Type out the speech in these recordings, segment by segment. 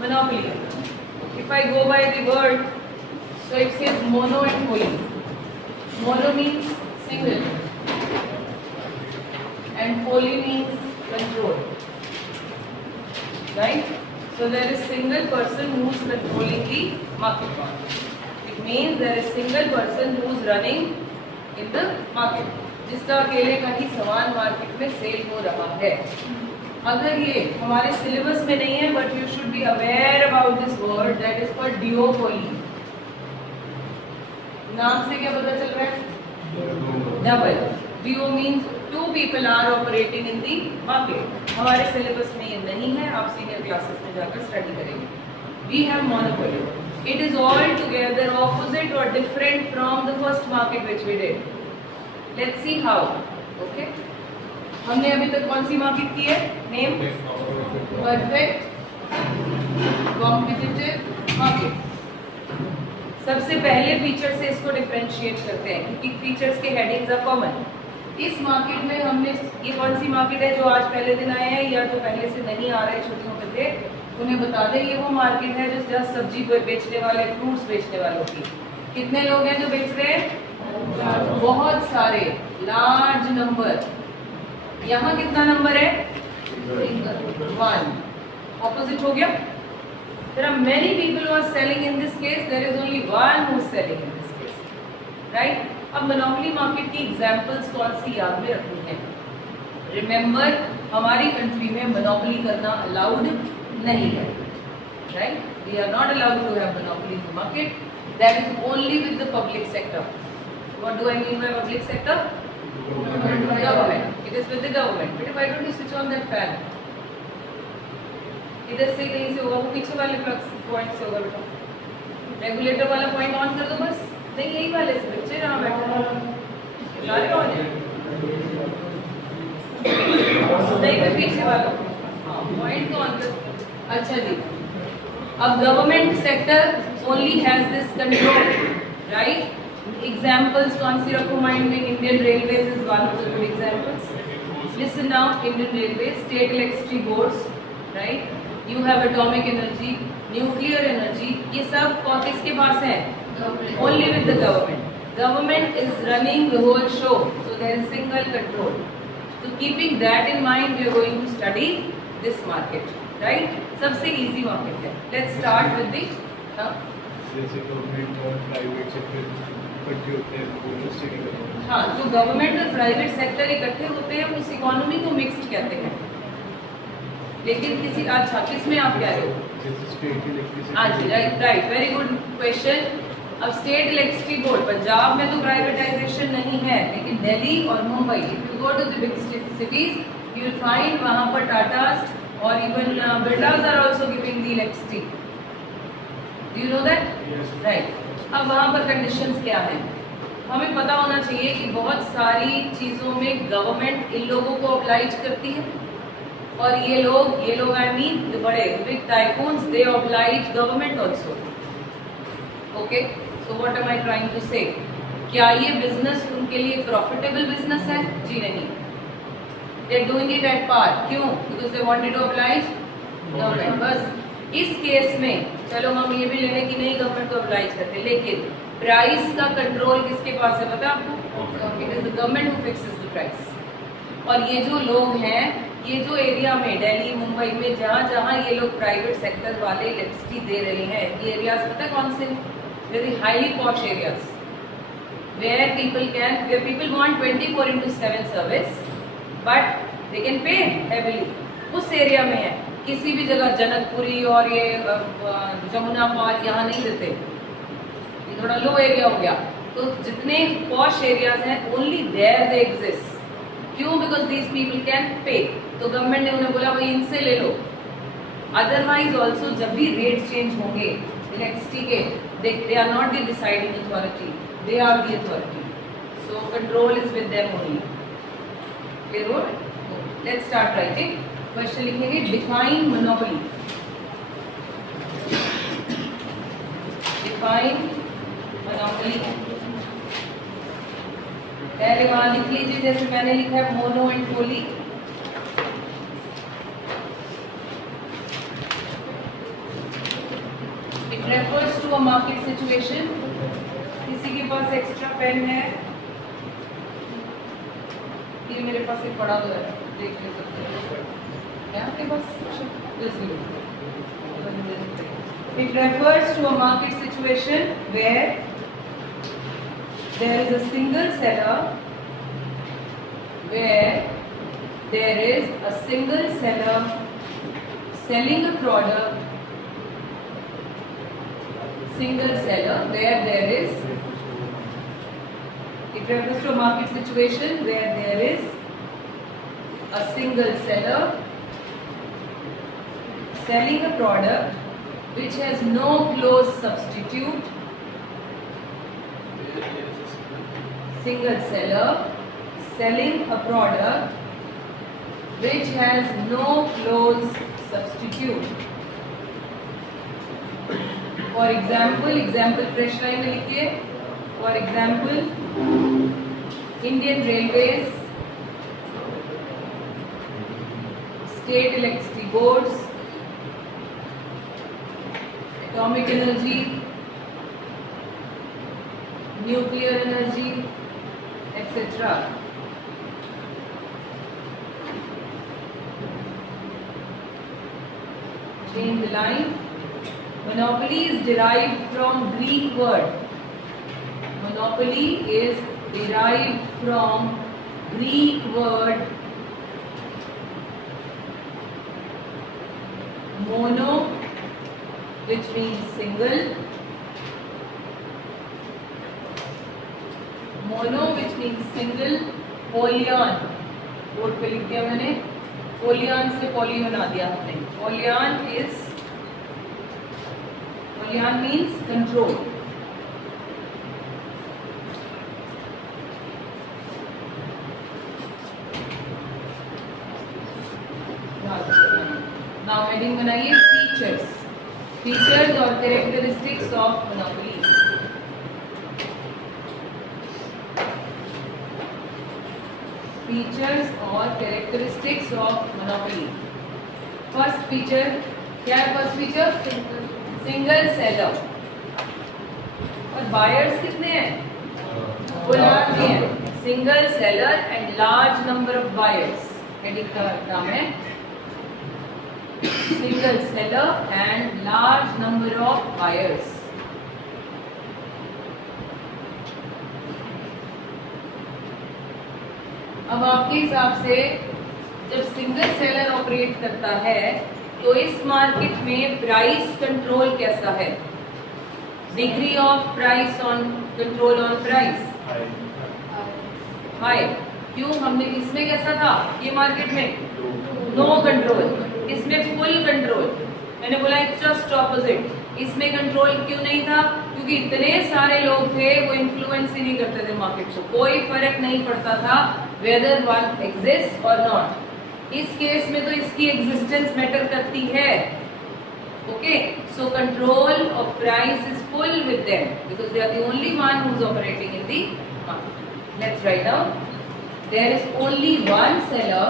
monopoly. If I go by the word, so it says mono and poly. Mono means single and poly means control, right? So there is single person who is controlling the market. It means there is single person who is running in the market, जिसका अकेले का ही सामान market में cell हो रहा है. अगर ये हमारे सिलेबस में नहीं है, but you should be aware about this word, that is called duopoly. नाम से क्या पता चल रहा है? Double. Duo means two people are operating in the market. हमारे सिलेबस में ये नहीं है, आप सीनियर क्लासेस में जाकर स्टडी करेंगे. We have monopoly. It is altogether opposite और different from the first market which we did. Let's see how. Okay, हमने अभी तक कौन सी मार्केट की है? Name perfect competitive market. सबसे पहले फीचर से इसको डिफरेंशिएट करते हैं क्योंकि फीचर्स के हेडिंग्स आर कॉमन. इस मार्केट में हमने, ये कौन सी मार्केट है जो आज पहले दिन आए हैं या तो पहले से नहीं आ रहे छुट्टियों पे थे, उन्हें बता दें ये वो मार्केट है जो जहाँ सब्जी बेचने वाले, फ्रूट्स बेचने वालों की. कितने लोग हैं जो बेच रहे हैं? बहुत सारे, लार्ज नंबर. यहाँ कितना नंबर है? 1. ऑपोजिट हो गया. There are many people who are selling in this case. There is only one who is selling in this case, right? अब मोनोपोली मार्केट की एग्जांपल्स कौन सी याद में रखनी है? रिमेंबर, हमारी कंट्री में मोनोपोली करना अलाउड नहीं है, right? We are not allowed to have monopoly in the market. That is only with the public sector. What do I mean by public sector? Government. It is with the government. But if I don't switch on that fan, इधर से कहीं से होगा, वो पीछे वाले point से होगा बेटा. रेगुलेटर वाला पॉइंट ऑन कर दो बस. नहीं, यही वाले से बच्चे जहाँ बैठे सारे ऑन है. नहीं तो पीछे वाला पॉइंट तो ऑन कर. अच्छा जी, अब government sector only has this control, right? Examples कौन सी रखो माइंड में? Indian railways is one of the good examples. Listen now. Indian railway, state electricity boards, right? You have atomic energy, nuclear energy. ये सब किसके पास है? Only with the government. Government is running the whole show, so there is single control. So keeping that in mind, we are going to study this market, right? सबसे easy market है. Let's start with the जैसे government और private sector इकट्ठे होते हैं, दोनों से निकलते. हाँ, जो गवर्नमेंट और प्राइवेट सेक्टर इकट्ठे होते हैं उस इकोनॉमी को मिक्स्ड कहते हैं. लेकिन किसी, अच्छा किसमें आप कह रहे हो? हाँ जी, right right, very good question. अब स्टेट इलेक्ट्रिसिटी बोर्ड, पंजाब में तो प्राइवेटाइजेशन नहीं है, लेकिन दिल्ली और Mumbai, if you go to the big cities you will find वहाँ पर टाटास और even Birlas are also giving the electricity. Do you know that? Right. अब वहाँ पर कंडीशंस क्या हैं? हमें पता होना चाहिए कि बहुत सारी चीज़ों में गवर्नमेंट इन लोगों को ऑब्लाइज करती है और ये लोग आई मीन द बड़े big tycoons, they oblige government also. Okay, so what am I trying to say? क्या ये बिजनेस उनके लिए प्रॉफिटेबल बिजनेस है? जी नहीं. They are doing it at par. क्यों? Because they wanted to oblige government. बस इस केस में चलो हम ये भी ले लें कि नहीं गवर्नमेंट को ऑब्लाइज करते, लेकिन प्राइस का कंट्रोल किसके पास है पता आपको? It is the government who fixes the price. और ये जो लोग हैं, ये जो एरिया में दिल्ली मुंबई में जहाँ जहाँ ये लोग प्राइवेट सेक्टर वाले इलेक्ट्रिसिटी दे रहे हैं, ये एरियाज पता है कौन से? Very highly posh areas where people want 24/7 service but they can pay heavily. उस एरिया में है. किसी भी जगह जनकपुरी और ये जमुना पार यहाँ नहीं देते, ये थोड़ा लो एरिया हो गया. तो जितने पॉश एरियाज हैं ओनली देयर दे एग्जिस्ट. क्यों? Because these people can pay. तो गवर्नमेंट ने उन्हें बोला भाई इनसे ले लो. अदरवाइज ऑल्सो जब भी रेट चेंज होंगे इलेक्ट्रिसिटी के, they are not the deciding authority, they are the authority. So control is with them only. Clear हो? Let's start writing. क्वेश्चन लिखेंगे, डिफाइन मोनोपोली. Define monopoly. पहले वहां लिख लीजिए जैसे मैंने लिखा है mono and poly. refers to a market situation. किसी के पास एक्स्ट्रा पेन है? ये मेरे पास एक पड़ा हुआ है, देख ले सकते हैं। यहाँ के पास it refers to a market situation where there is a single seller, selling a product, single seller where there is, it refers to a market situation where there is a single seller selling a product which has no close substitute. Single seller selling a product which has no close substitute. For example fresh line में लिखिए. For example, Indian Railways, State Electricity Boards, Atomic Energy, Nuclear Energy, etc. Change the line. Monopoly is derived from Greek word. Monopoly is derived from Greek word mono, which means single. Mono, which means single. Polyon, board पे लिख दिया मैंने. Polyon से poly बना दिया हमने. Polyon means control. Now heading बनाइए features और characteristics of monopoly. Features और characteristics of monopoly. First feature क्या है? First feature single seller. और buyers कितने हैं? वो large हैं. Single seller and large number of buyers. Heading का नाम है single seller and large number of buyers. अब आपके हिसाब से जब सिंगल सेलर ऑपरेट करता है तो इस मार्केट में प्राइस कंट्रोल कैसा है? Degree of price on control on price high. क्यों? हमने इसमें कैसा था? ये मार्केट में नो कंट्रोल, इसमें फुल कंट्रोल. मैंने बोला जस्ट ऑपोजिट. इसमें कंट्रोल क्यों नहीं था? क्योंकि इतने सारे लोग थे, वो इन्फ्लुएंस ही नहीं करते थे मार्केट को. कोई फर्क नहीं पड़ता था whether one exists or not. इस केस में तो इसकी एग्जिस्टेंस मैटर करती है. Okay, so control of price is full with them because they are the only one who is operating in the market. Let's write down. There is only one seller.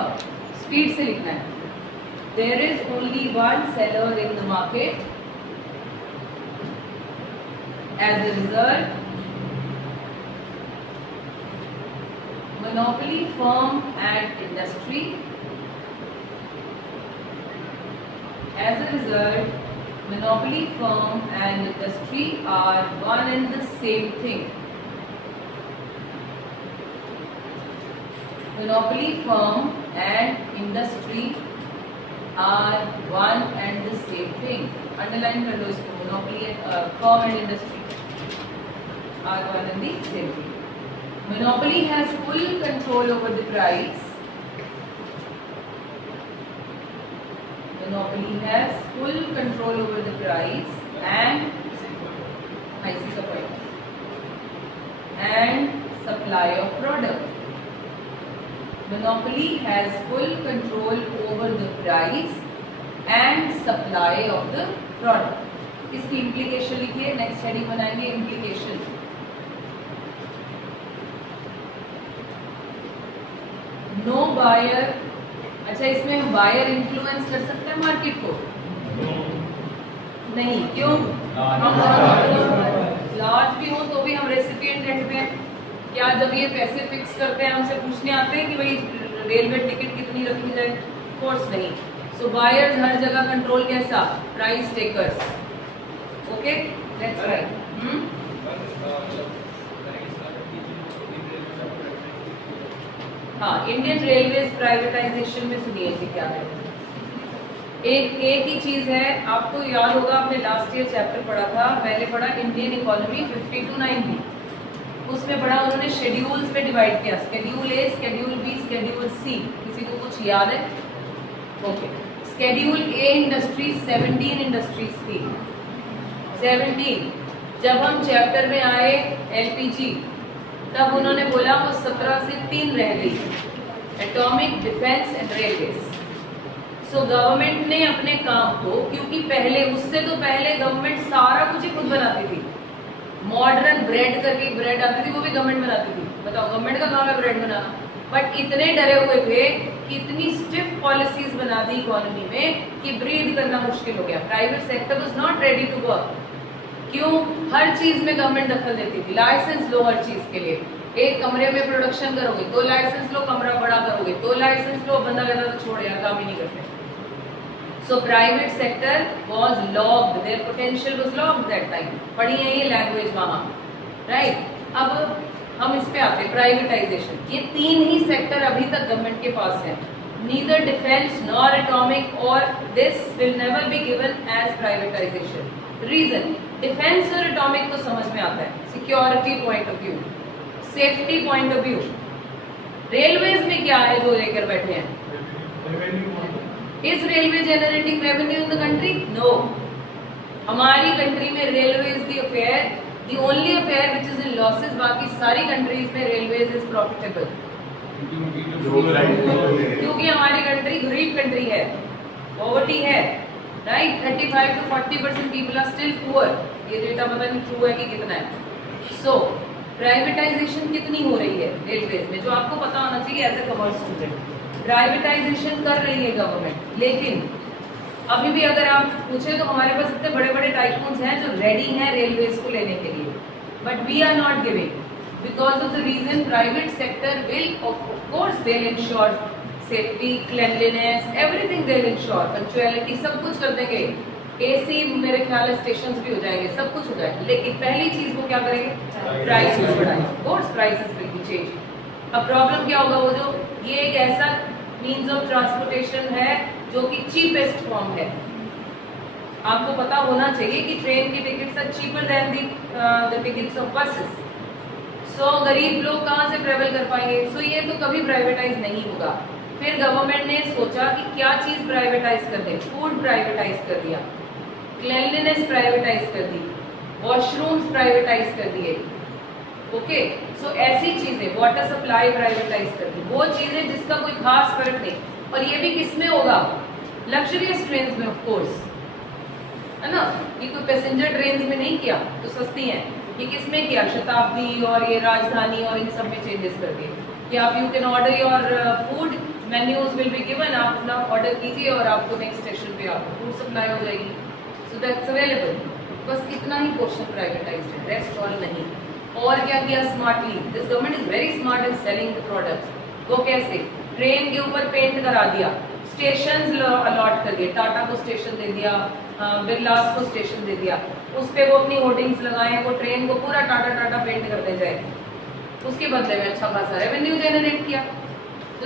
Speed से लिखना है. There is only one seller in the market. As a result, monopoly firm and industry. As a result, monopoly firm and industry are one and the same thing. Monopoly firm and industry are one and the same thing. Underline कर लो इसको. Monopoly firm and industry are one and the same thing. Monopoly has full control over the price. Monopoly has full control over the price and supply of product. Monopoly has full control over the price and supply of the product. इसकी implication लिखिए. Next heading बनाएंगे implication. No buyer. अच्छा, इसमें हम buyer influence कर सकते हैं market को? नहीं, क्यों? लार्ज भी हो तो भी हम रेसिपिएंट एंड पे हैं। क्या जब ये पैसे फिक्स करते हैं हमसे पूछने आते हैं कि भाई रेलवे टिकट कितनी रखी जाए? कोर्स नहीं। सो बायर्स हर जगह कंट्रोल कैसा? Price takers. Okay, that's right. हाँ, इंडियन रेलवेज प्राइवेटाइजेशन में सुनिए थी क्या है। एक ही चीज है, आपको याद होगा आपने लास्ट ईयर चैप्टर पढ़ा था, पहले पढ़ा इंडियन इकोनॉमी 50 to 90। उसमें पढ़ा उन्होंने शेड्यूल्स में डिवाइड किया, शेड्यूल ए, शेड्यूल बी, शेड्यूल सी। किसी को कुछ याद है? ओके, शेड्यूल ए इंडस्ट्रीज 17 इंडस्ट्रीज थी। 17 जब हम चैप्टर में आए एलपीजी, तब उन्होंने बोला वो 17 से 3 रह गई, atomic, defence and railways. So government ने अपने काम को, क्योंकि पहले उससे तो पहले गवर्नमेंट सारा कुछ ही खुद बनाती थी। मॉडर्न ब्रेड करके ब्रेड आती थी, वो भी गवर्नमेंट बनाती थी। बताओ, गवर्नमेंट का काम है ब्रेड बनाना। बट इतने डरे हुए थे कि इतनी स्ट्रिक्ट पॉलिसीज बना दी इकोनॉमी में कि ब्रीड करना मुश्किल हो गया। Private sector was not ready to work. क्यों? हर चीज में गवर्नमेंट दखल देती थी। लाइसेंस लो हर चीज के लिए। एक कमरे में प्रोडक्शन करोगे तो लाइसेंस लो, कमरा बड़ा करोगे तो लाइसेंस लो, बंदा कहता तो छोड़ यार, काम ही नहीं करते। So private sector was locked, their potential was locked that time. पढ़ी है ये लैंग्वेज वहाँ, राइट? अब हम इस पे आते हैं, प्राइवेटाइजेशन। ये 3 ही सेक्टर अभी तक गवर्नमेंट के पास है। Neither defense nor atomic or this will never be given as privatization. Reason, defence और एटॉमिक तो समझ में आता है, security point of view, safety point of view. Railways में क्या है जो लेकर बैठे हैं? Is railway generating revenue in the country? No. हमारी कंट्री में railway is the affair, the only affair which is in losses. बाकी सारी कंट्रीज में रेलवेज इज प्रॉफिटेबल, क्योंकि हमारी कंट्री गरीब कंट्री है, पॉवर्टी है, right? 35 to 40% people are still poor. ये डेटा पता नहीं ट्रू है कि कितना है। सो प्राइवेटाइजेशन कितनी हो रही है रेलवेज में, जो आपको पता होना चाहिए as a commerce student. Privatisation कर रही है गवर्नमेंट, लेकिन अभी भी अगर आप पूछे तो हमारे पास इतने बड़े बड़े टाइकून्स हैं जो रेडी हैं रेलवेज को लेने के लिए, but we are not giving because of the reason private sector will of course they will ensure safety, cleanliness, everything they will ensure, punctuality, सब कुछ कर देंगे। एसी मेरे ख्याल स्टेशंस भी हो जाएंगे, सब कुछ हो जाएगा, लेकिन पहली चीज वो क्या करेंगे? प्राइसेस बढ़ाएंगे। Course prices will be change. अब प्रॉब्लम क्या होगा? वो जो ये एक ऐसा मीन्स ऑफ ट्रांसपोर्टेशन है जो कि चीपेस्ट फॉर्म है। आपको पता होना चाहिए कि ट्रेन की tickets are cheaper than the tickets of buses. So गरीब लोग कहाँ से ट्रेवल कर पाएंगे? सो ये तो कभी प्राइवेटाइज नहीं होगा। फिर गवर्नमेंट ने सोचा कि क्या चीज प्राइवेटाइज कर दे। फूड प्राइवेटाइज कर दिया, क्लेanलीनेस प्राइवेटाइज कर दी, वॉशरूम्स प्राइवेटाइज कर दिए। ओके, सो ऐसी चीजें, वाटर सप्लाई प्राइवेटाइज कर दी, वो चीजें जिसका कोई खास फर्क नहीं। और ये भी किस में होगा? लग्जरियस ट्रेन में, ऑफ कोर्स, है ना? ये कोई पैसेंजर ट्रेन में नहीं किया तो सस्ती हैं। ये किस में किया? शताब्दी और ये राजधानी और इन सब में चेंजेस कर दिए कि आप you can order your food, menus will be given, आप अपना ऑर्डर कीजिए और आपको नेक्स्ट स्टेशन पे आपको फूड सप्लाई हो जाएगी। So that's available. बस इतना ही पोर्शन प्राइवेटाइज्ड है, रेस्ट ऑल नहीं। और क्या किया smartly? This government is very smart in selling the products. वो कैसे? ट्रेन के ऊपर पेंट करा दिया, स्टेशंस अलॉट कर दिए, टाटा को स्टेशन दे दिया, बिरलास को स्टेशन दे दिया, उस पर वो अपनी होर्डिंग्स लगाए, वो ट्रेन को पूरा टाटा टाटा पेंट करते जाए, उसके बदले में अच्छा खासा रेवेन्यू जनरेट किया। तो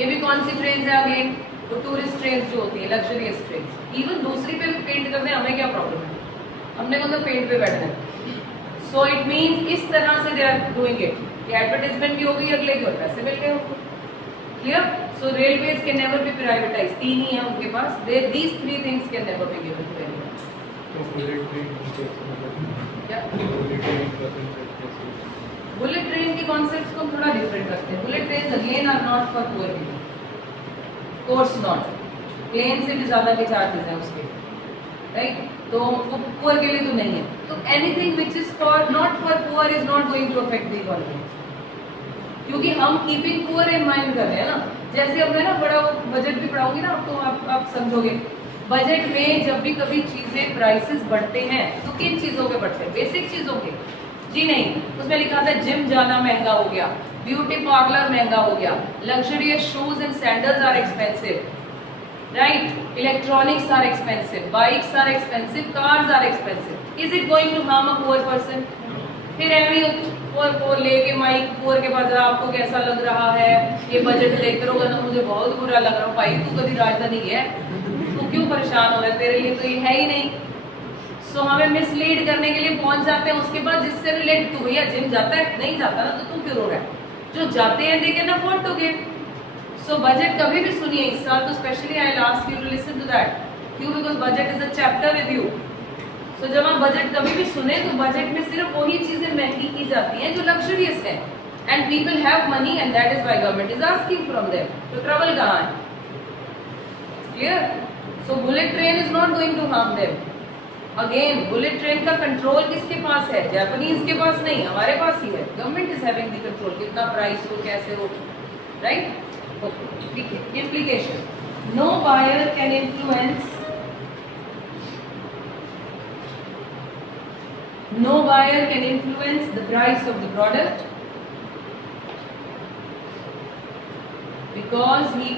ये भी कौन सी ट्रेन है? अगेन वो टूरिस्ट ट्रेन जो होती है, लग्जरियस ट्रेन। इवन दूसरी पे भी पेंट कर दें, हमें क्या प्रॉब्लम है? हमने मतलब पेंट पे बैठना है। सो इट मीन्स इस तरह से दे आर डूइंग इट कि एडवर्टाइजमेंट भी होगी अगले की और पैसे मिल गए उनको। Clear? So railways can never be privatize. 3 ही है उनके पास। They these 3 things can never be given to anyone. Bullet train के कॉन्सेप्ट्स को थोड़ा डिफरेंट रखते हैं। Bullet train again are not for poor people, course not. Plane से भी ज्यादा के चार्जेस हैं उसके, राइट? तो वो पुअर के लिए तो नहीं है। तो anything which is for not for poor is not going to affect the economy, क्योंकि हम कीपिंग पुअर इन माइंड कर रहे हैं ना। जैसे अब मैं ना बड़ा बजट भी पढ़ाऊंगी ना, तो आप समझोगे बजट में जब भी कभी चीजें प्राइसेस बढ़ते हैं तो किन चीजों के बढ़ते हैं? बेसिक चीजों के? जी नहीं, उसमें लिखा था जिम जाना महंगा हो गया, ब्यूटी पार्लर महंगा हो गया, luxurious shoes and sandals are expensive, right, electronics are expensive, bikes are expensive, cars are expensive. Is it going to harm a poor person? फिर एवरी पुअर लेके माइक पुअर के पास आपको कैसा लग रहा है, ये बजट देखते रहोगे ना, मुझे बहुत बुरा लग रहा है। भाई तू कभी राजधानी है, तू क्यों परेशान हो रहा है? तेरे लिए तो ये है ही नहीं। सो हमें मिसलीड करने के लिए पहुंच जाते हैं। उसके बाद जिससे रिलेट, तू भैया जिम जाता है? नहीं जाता ना, तो तू क्यों रो रहा है? जो जाते हैं they can afford to give. So budget कभी भी सुनिए इस साल तो specially I will ask you to listen to that. क्यों? Because budget is a chapter with you. So जब आप बजट कभी भी सुने तो बजट में सिर्फ वही चीजें महंगी की जाती हैं जो लग्जरियस है, and people have money and that is why government is asking from them. तो ट्रबल कहाँ है? Clear? So bullet train is not going to harm them. Again bullet train का कंट्रोल किसके पास है? जापानीज के पास नहीं, हमारे पास ही है। Government is having the control, कितना प्राइस हो, कैसे हो, right? Implication: no buyer can influence the price of the product because he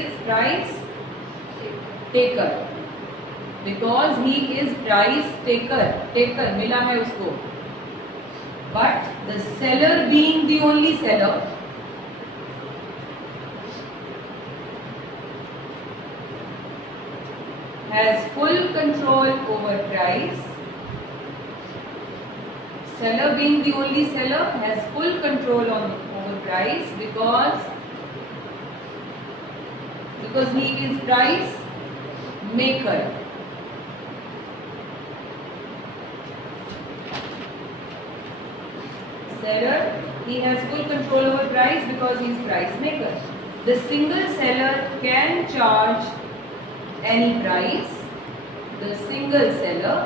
is price taker. Because he is price taker मिला है उसको. But the seller being the only seller has full control over price. Seller being the only seller has full control over price because he is price maker. Seller, he has full control over price because he is price maker. The single seller can charge any price. The single seller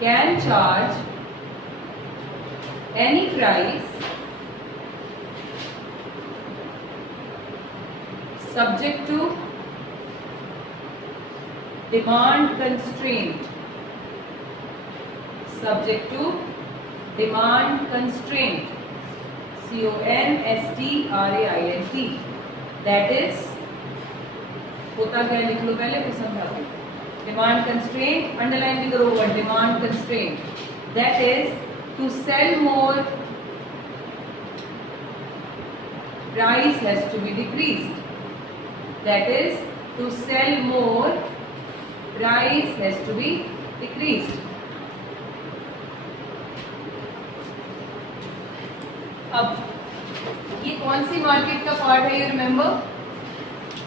can charge any price subject to demand constraint. Subject to demand constraint. CONSTRAINT. That is, होता क्या लिख लो पहले फिर समझाते। Demand constraint underline भी करो word demand constraint. That is to sell more price has to be decreased. That is to sell more price has to be decreased. अब ये कौन सी मार्केट का पार्ट है? यू रिमेम्बर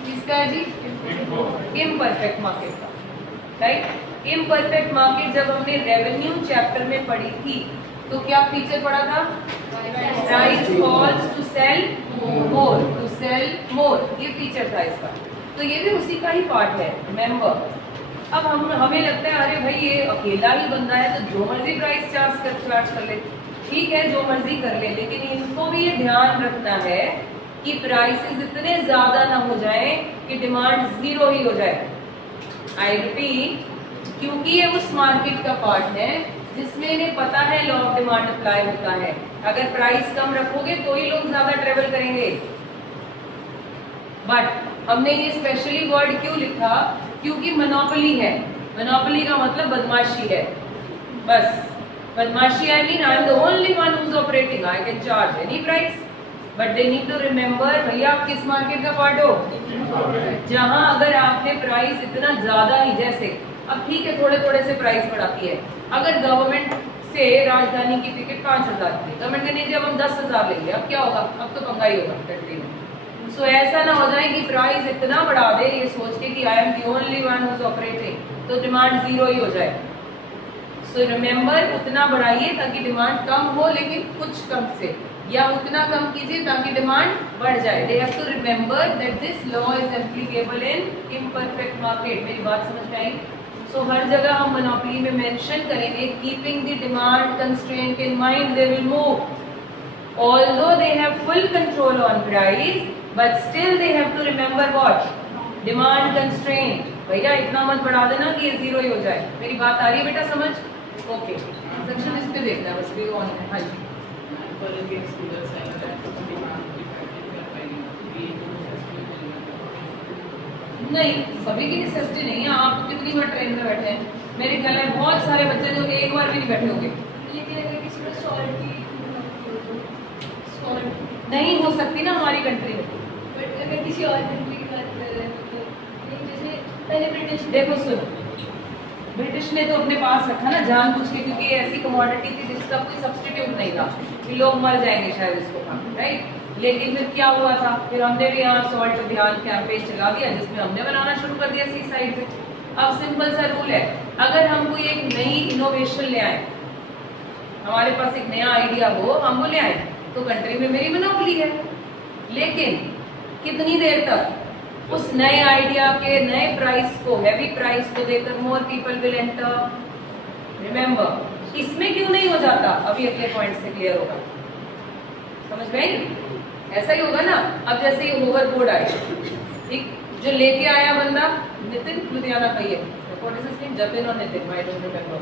किसका है जी? इम्परफेक्ट मार्केट का, राइट? इम्परफेक्ट मार्केट जब हमने रेवेन्यू चैप्टर में पढ़ी थी तो क्या फीचर पढ़ा था? प्राइस फॉल्स टू सेल मोर, ये फीचर था इसका। तो ये भी उसी का ही पार्ट है, रिमेम्बर। अब हमें लगता है अरे भाई ये अकेला ही बंदा है तो जो मर्जी प्राइस चार्ज कर ले। ठीक है, जो मर्जी कर ले, लेकिन इनको भी ये ध्यान रखना है कि प्राइसेस इतने ज्यादा ना हो जाए कि डिमांड जीरो ही हो जाए। आई रिपीट, क्योंकि ये उस मार्केट का पार्ट है जिसमें इन्हें पता है लॉ ऑफ डिमांड अप्लाई होता है। अगर प्राइस कम रखोगे तो ही लोग ज्यादा ट्रेवल करेंगे। बट हमने ये स्पेशली वर्ड क्यों लिखा? क्योंकि मोनोपोली है। मोनोपोली का मतलब बदमाशी है, बस बदमाशी। I mean I am the only one who is operating, I can charge any price. But they need to remember, भैया आप किस मार्केट का पार्ट हो? जहां अगर आपने प्राइस इतना ज्यादा ही, जैसे अब ठीक है थोड़े थोड़े से प्राइस बढ़ाती है। अगर गवर्नमेंट से राजधानी की टिकट 5,000 थी, गवर्नमेंट कहने जी अब हम 10,000 लेंगे, अब क्या होगा? अब तो पंगा ही होगा कंट्री में। सो ऐसा ना हो जाए कि प्राइस इतना बढ़ा दे ये सोच के कि आई am the only one who is operating, तो डिमांड जीरो ही हो जाए। सो रिमेम्बर, उतना बढ़ाइए ताकि डिमांड कम हो, लेकिन कुछ कम से, या उतना कम कीजिए ताकि डिमांड बढ़ जाए। They have to remember that this law is applicable in imperfect market. मेरी बात समझ में आई? सो हर जगह हम मोनोपोली में मेंशन करेंगे keeping the demand constraint in mind they will move. Although they have full control on price, but still they have to remember what, demand constraint. भैया इतना मत बढ़ा देना कि ये जीरो ही हो जाए। मेरी बात आ रही है बेटा समझ? ओके, सेक्शन इस पे देखना है बस भी ऑन है। हाँ जी, नहीं सभी की नेसेसिटी नहीं है। आप कितनी बार ट्रेन में बैठे हैं? मेरे ख्याल में बहुत सारे बच्चे जो कि एक बार भी नहीं बैठे होंगे। लेकिन अगर किसी को सॉल्ट की सॉल्ट नहीं हो सकती ना हमारी कंट्री में। बट अगर किसी और कंट्री की बात कर रहे हैं तो नहीं, जैसे पहले ब्रिटिश देखो सुनो, ब्रिटिश ने तो अपने पास रखा ना जानबूझ के, क्योंकि ये ऐसी कमोडिटी थी जिसका कोई सब्स्टिट्यूट नहीं था कि लोग मर जाएंगे शायद इसको खा के, राइट। लेकिन फिर क्या हुआ था, फिर हमने भी यहाँ सॉल्ट अभियान कैंपेन चला दिया जिसमें हमने बनाना शुरू कर दिया सी साइड पे। अब सिंपल सा रूल है, अगर हम कोई एक नई इनोवेशन ले आए, हमारे पास एक नया आइडिया हो, हम वो ले आए, तो कंट्री में मेरी मोनोपोली है। लेकिन कितनी देर तक उस नए आइडिया के नए प्राइस को, हैवी प्राइस को देकर more people will enter. Remember, इसमें क्यों नहीं हो जाता? अभी अगले पॉइंट से क्लियर होगा, समझ में? ऐसा ही होगा ना। अब जैसे ये ओवरबोर्ड आए, ठीक, जो लेके आया बंदा नितिन लुधियाना का, ये what is his name, Jatin और Nitin, I don't remember,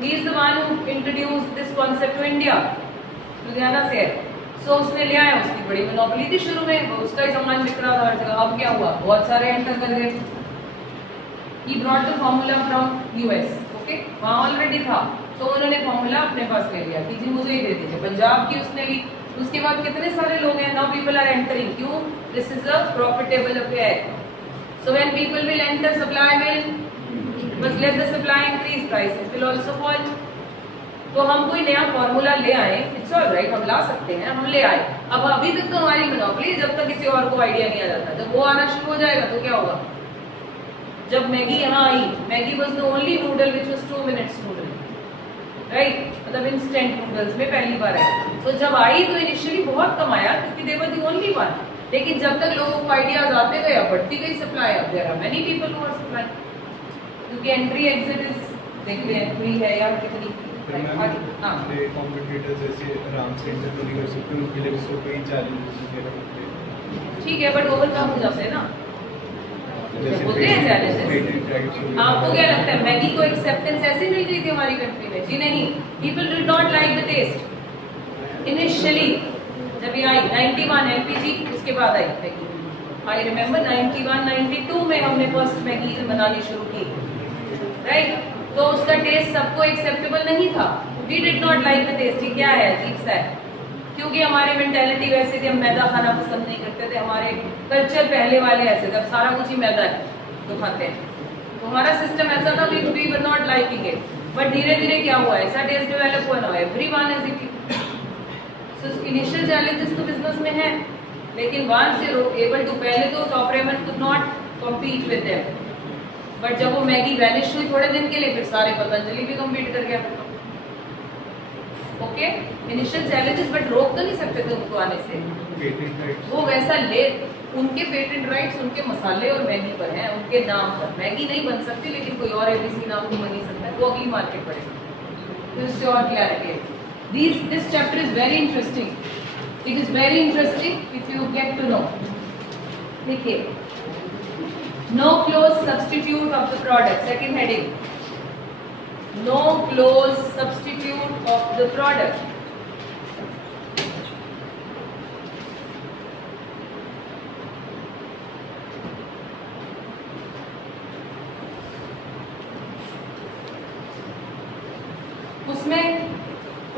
he is the one who introduced this concept to India, Ludhiana से है। सो उसने ले आया, उसकी बड़ी मोनोपोली थी शुरू में, उसका ही सामान बिक रहा था हर जगह। अब क्या हुआ, बहुत सारे एंटर कर गए। He brought the formula from US, okay, वहाँ ऑलरेडी था, तो उन्होंने फार्मूला अपने पास ले लिया कि जी मुझे ही दे दीजिए। पंजाब की उसने ली, उसके बाद कितने सारे लोग हैं, नाउ पीपल आर एंटरिंग। क्यों? This is a profitable affair. So when people will enter, supply will, बस let the supply increase, prices will also fall. तो हम कोई नया फॉर्मूला ले आए, इट्स ऑल राइट, हम ला सकते हैं, हम ले आए। अब अभी तक तो हमारी मोनोपोली, जब तक किसी और को आइडिया नहीं आ जाता। जब वो आना शुरू हो जाएगा तो क्या होगा? जब मैगी यहाँ आई, Maggi was the only noodle which was 2 minutes noodle, right, मतलब इंस्टेंट नूडल्स में पहली बार आई। तो जब आई तो इनिशियली बहुत कम आया क्योंकि दे वर द ओनली वन। लेकिन जब तक लोगों को आइडियाज आते गए, बढ़ती गई सप्लाई, अब there are many people who are supplying, क्योंकि एंट्री एग्जिट इज, देखते हैं फ्री है या कितनी। कॉम्पिटिटर्स जैसे राम सेन से तो नहीं कर सकते, उनके लिए भी कोई चैलेंजेस वगैरह होते हैं। ठीक है, बट ओवरकम हो जाते हैं ना, होते हैं चैलेंजेस। आपको क्या लगता है मैगी को एक्सेप्टेंस ऐसे मिल गई थी हमारी कंट्री में? जी नहीं, people did not like the taste initially. जब ये आई 91 एलपीजी, उसके बाद आई मैगी। आई रिमेम्बर 91-92 में हमने फर्स्ट मैगी बनानी शुरू की, राइट। तो उसका टेस्ट सबको एक्सेप्टेबल नहीं था, we did not like the taste. क्या है, अजीब सा है, क्योंकि हमारी मेंटालिटी वैसे थी, हम मैदा खाना पसंद नहीं करते थे, हमारे कल्चर पहले वाले ऐसे थे, सारा कुछ ही मैदा है तो खाते हैं, तो हमारा सिस्टम ऐसा था, we were not liking it. But धीरे धीरे क्या हुआ, ऐसा टेस्ट डेवलप हुआ ना, everyone is eating. So initial challenges तो बिजनेस में है, लेकिन once you are able to, पहले तो Top Ramen could not compete with them, but जब वो मैगी वैनिश हुई थोड़े दिन के लिए, फिर सारे पतंजलि भी कम्पीट कर गया। ओके, इनिशियल चैलेंजेस, बट रोक तो नहीं सकते थे उनको आने से। वो वैसा ले, उनके पेटेंट राइट्स उनके मसाले और मैगी पर हैं, उनके नाम पर। मैगी नहीं बन सकती, लेकिन कोई और एबीसी नाम तो बन ही सकता है, वो अगली मार्केट पड़ेगा। तो इससे और क्लैरिटी है। This chapter is very interesting, it is very interesting if you get to know. देखिए, no close substitute of the product, second heading, no close substitute of the product।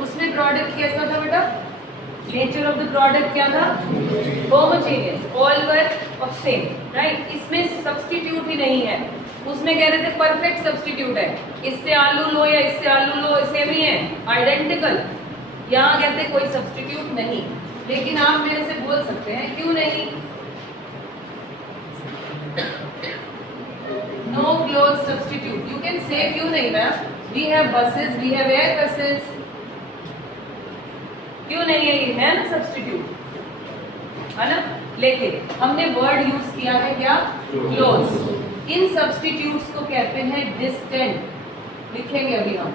उसमें प्रोडक्ट कैसा था बेटा? नेचर ऑफ द प्रोडक्ट क्या था? Homogeneous, all were of same, right. इसमें substitute ही नहीं है। उसमें कह रहे थे परफेक्ट सब्स्टिट्यूट है, इससे आलू लो या इससे आलू लो, सेम ही है, आइडेंटिकल। यहाँ कहते कोई सब्स्टिट्यूट नहीं। लेकिन आप मेरे से बोल सकते हैं क्यों नहीं? No close substitute, you can say क्यों नहीं ma'am? We have buses, we have air buses, क्यों नहीं है? ये है ना सब्स्टिट्यूट, है ना। लेकिन हमने वर्ड यूज किया है क्या? क्लोज। इन सब्स्टिट्यूट्स को कहते हैं डिस्टेंट, लिखेंगे अभी हम।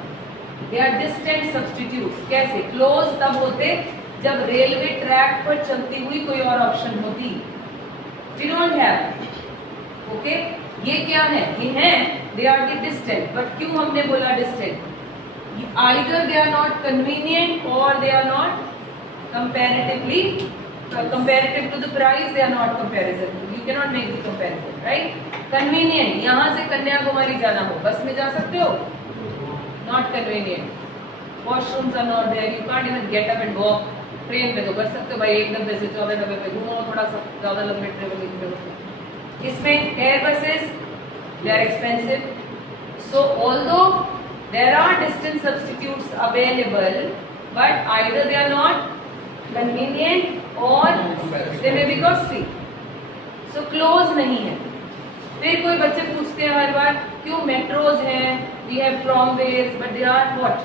They are distant substitutes. कैसे? क्लोज तब होते जब रेलवे ट्रैक पर चलती हुई कोई और ऑप्शन होती, We don't have. Okay? ये क्या है? ये हैं, they are the distant. But क्यों हमने बोला distant? Either they are not convenient or they are not comparatively comparative to the price. They are not comparison. You cannot make the comparison, right? Convenient. यहाँ से कन्याकुमारी जाना हो, बस में जा सकते हो? Not convenient. Washrooms are not there. You can't even get up and walk. Train में तो कर सकते हो भाई, 1 डब्बे से 14 डब्बे पे घूमो, थोड़ा सा ज़्यादा लंबे ट्रेवलिंग करो। इसमें air buses they are expensive, so although there are distance substitutes available, but either they are not convenient और they may be costly, so close नहीं है। फिर कोई बच्चे पूछते हैं हर बार क्यों मेट्रोज हैं, we have tramways, but they are what,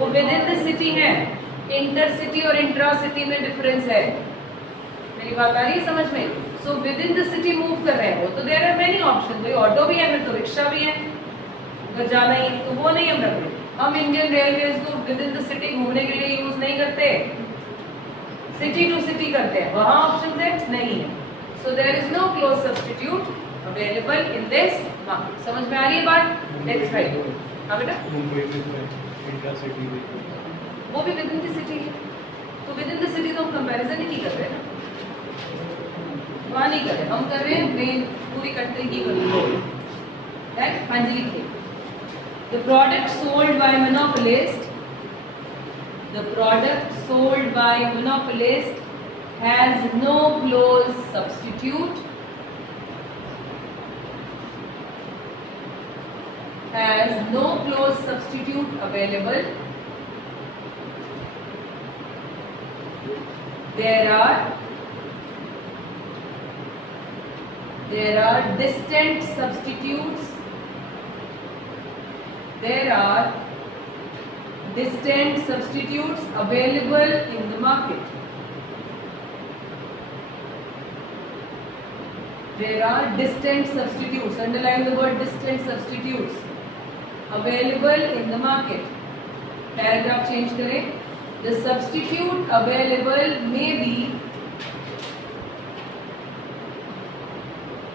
वो विद इन द सिटी है, इंटरसिटी और इंट्रासिटी में डिफरेंस है। मेरी बात आ रही है समझ में? So within the city move कर रहे हैं वो, तो देयर आर मेनी ऑप्शन। भाई ऑटो भी है, फिर तो रिक्शा भी है, अगर जाना ही तो वो नहीं हम रख रहे। हम इंडियन रेलवेज को विद इन द सिटी घूमने के लिए यूज नहीं करते, सिटी टू सिटी करते हैं, वहां ऑप्शन है नहीं है। So there is no close substitute available in this market. समझ में आ रही है बात? Let's write. हां बेटा, मुंबई में इंटरसिटी में वो भी विद इन द सिटी है, तो विद इन द सिटी तो हम कंपैरिजन ही नहीं कर रहे ना, वहाँ नहीं कर रहे, हम कर रहे हैं मेन पूरी कंट्री की कर रहे हैं, राइट? हाँ जी लिखिए, the product sold by monopolist, the product sold by monopolist has no close substitute, has no close substitute available. There are distant substitutes. There are distant substitutes available in the market. There are distant substitutes. Underline the word distant substitutes. Available in the market. Paragraph change करें. The substitute available may be,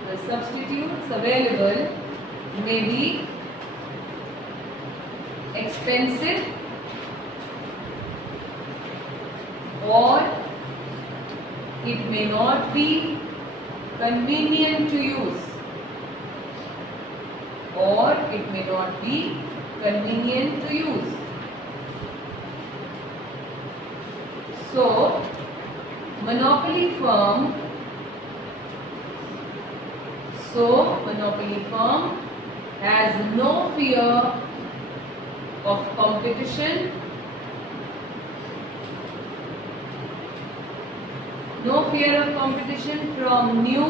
the substitutes available may be expensive or it may not be convenient to use, or it may not be convenient to use. So, monopoly firm has no fear of competition, no fear of competition from new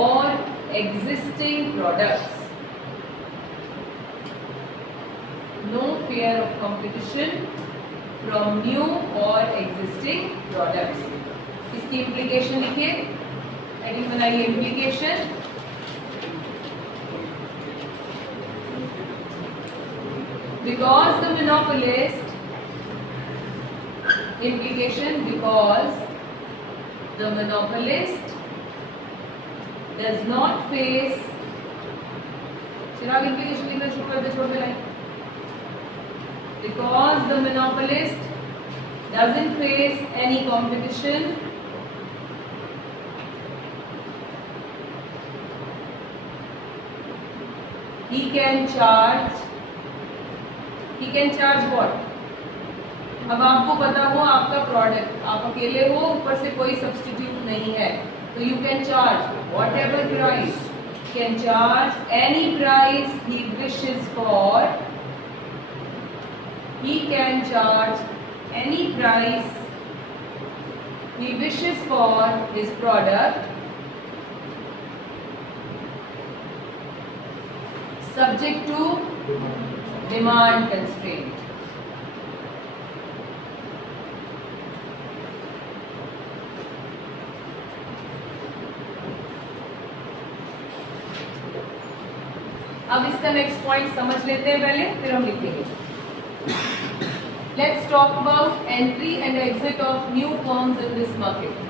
or existing products. No fear of competition from new or existing products. इसकी implication लिखिए, heading बनाइए implication. Because the monopolist, implication, because the monopolist does not face, Chirag implication लिखना शुरू कर दे, छोड़ दे line. Because the monopolist doesn't face any competition, he can charge what? अब आपको पता हो आपका प्रोडक्ट, आप अकेले हो, ऊपर से कोई सब्स्टिट्यूट नहीं है, तो you can charge whatever price, can charge any price he wishes for. He can charge any price he wishes for his product, subject to demand constraint. अब इसका नेक्स्ट पॉइंट समझ लेते हैं पहले, फिर हम लिखेंगे। let's talk about entry and exit of new firms in this market.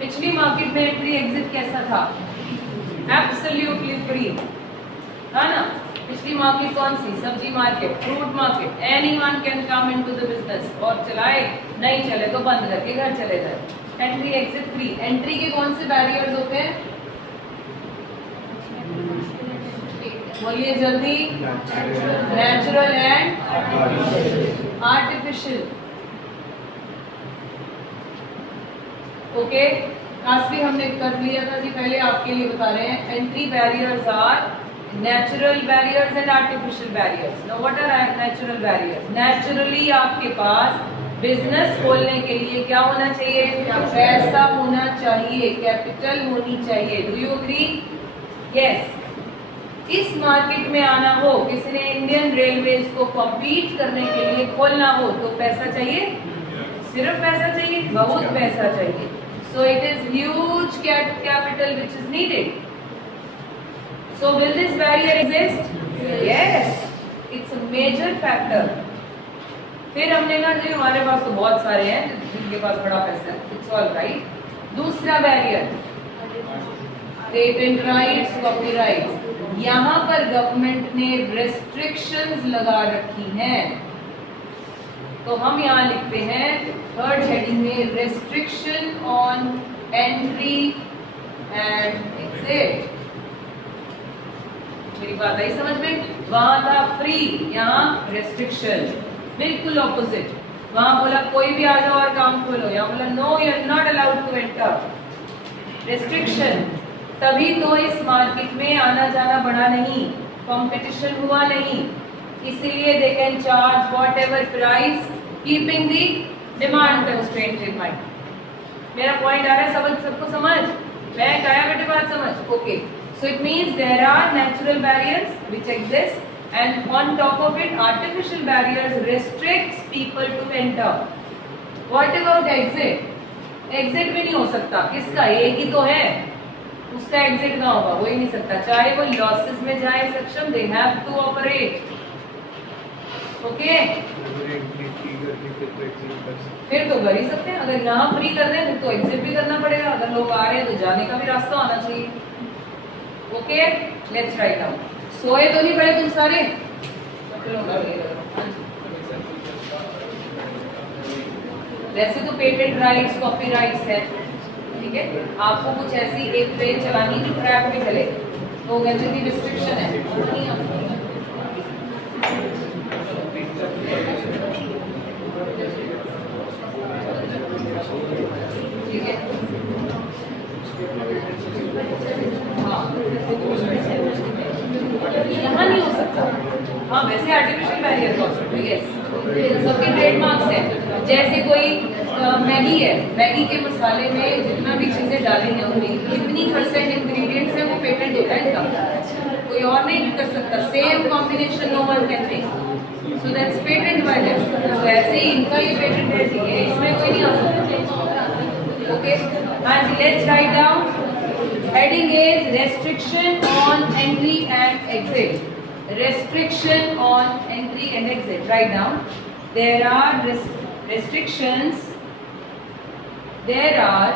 पिछली मार्केट में एंट्री एग्जिट कैसा था? एब्सोल्युटली फ्री, है ना? पिछली मार्केट कौन सी? सब्जी market, fruit market, anyone can come into the business और चलाए, नहीं चले तो बंद करके घर चले जाए। Entry exit free. एंट्री के कौन से बैरियर्स होते हैं? बोलिए जल्दी। Natural and artificial. ओके, काफी हमने कर लिया था जी, पहले आपके लिए बता रहे हैं। Entry barriers are natural barriers and artificial barriers. Now what are natural barriers? Naturally आपके पास बिजनेस खोलने के लिए क्या होना चाहिए? पैसा होना चाहिए, कैपिटल होनी चाहिए। Do you agree? यस। इस मार्केट में आना हो, किसी ने इंडियन रेलवेज को कॉम्पीट करने के लिए खोलना हो तो पैसा चाहिए, सिर्फ पैसा चाहिए, बहुत पैसा चाहिए। So it is huge capital which is needed. So will this barrier exist? Yes, it's a major factor. फिर हमने ना जी हमारे पास तो बहुत सारे हैं जिनके पास बड़ा पैसा है, इट्स ऑल राइट। दूसरा बैरियर पेटेंट राइट्स, कॉपीराइट्स। यहाँ पर गवर्नमेंट ने रेस्ट्रिक्शंस लगा रखी हैं, तो हम यहाँ लिखते हैं थर्ड हेडिंग में restriction on entry and exit. मेरी बात आई समझ में? वहां था फ्री, यहाँ रेस्ट्रिक्शन, बिल्कुल ऑपोजिट। वहां बोला कोई भी आ जाओ और काम खोलो, यहाँ बोला no, you are not allowed to enter. Restriction. तभी तो इस मार्केट में आना जाना बढ़ा नहीं, कंपटीशन हुआ नहीं, इसीलिए they can charge what ever price keeping the demand constraint in mind. मेरा पॉइंट आ रहा है? समझ सबको समझ? मैं क्या बेटे बात समझ? Okay, so it means there are natural barriers which exist and on top of it artificial barriers restricts people to enter. What about exit? Exit भी नहीं हो सकता। किसका? एक ही तो है, उसका एग्जिट ना होगा, हो ही नहीं सकता। चाहे वो लॉसेस में जाए सक्षम, they have to operate. Okay, फिर तो कर ही सकते हैं। अगर यहाँ फ्री कर दें तो एग्जिट भी करना पड़ेगा। अगर लोग आ रहे हैं तो जाने का भी रास्ता होना चाहिए। Okay, let's write down. सोए तो नहीं पड़े तुम सारे? वैसे तो पेटेंट राइट्स, कॉपी राइट्स है, ठीक है। आपको कुछ ऐसी एक ट्रेन चलानी जो ट्रैक पे चले तो कहते हैं रिस्ट्रिक्शन है। ठीक है, हाँ, यहाँ नहीं हो सकता। हाँ, वैसे आर्टिफिशियल बैरियर हो सकता है, यस, सबके ट्रेडमार्क्स हैं। जैसे कोई मैगी है, मैगी के मसाले में जितना भी चीजें डालेंगे उनमें कितनी % इंग्रेडिएंट्स है वो पेटेंट होता है इनका, कोई और नहीं कर सकता। Same combination no one can make, so that's patent wise. तो ऐसे ही इनका ये पेटेंट है, ठीक है, इसमें कोई नहीं आ सकता। ओके, हाँ जी, let's write down. Heading is restriction on entry and exit. Restriction on entry and exit. Write down. There are restrictions. There are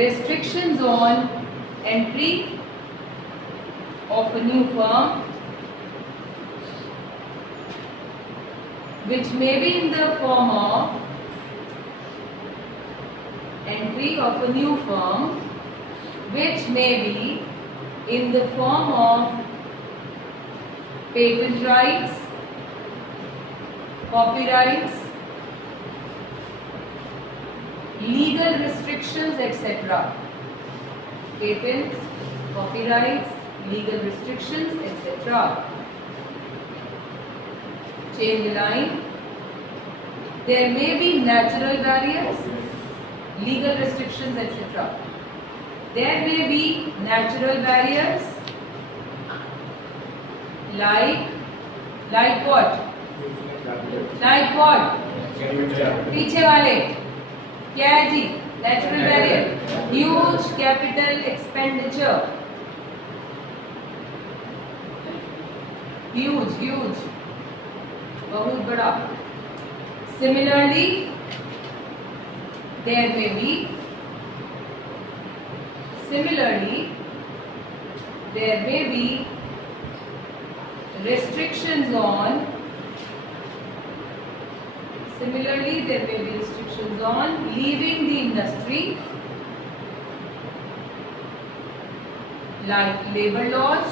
restrictions on entry of a new firm, which may be in the form of entry of a new firm, which may be in the form of patent rights, copyrights, legal restrictions, etc. Patents, copyrights, legal restrictions, etc. Change the line. There may be natural barriers, legal restrictions, etc. There may be natural barriers like what? Like what? पीछे वाले क्या है जी? Natural barrier, huge capital expenditure, huge बहुत बड़ा, Similarly, there may be restrictions on leaving the industry, like labor laws,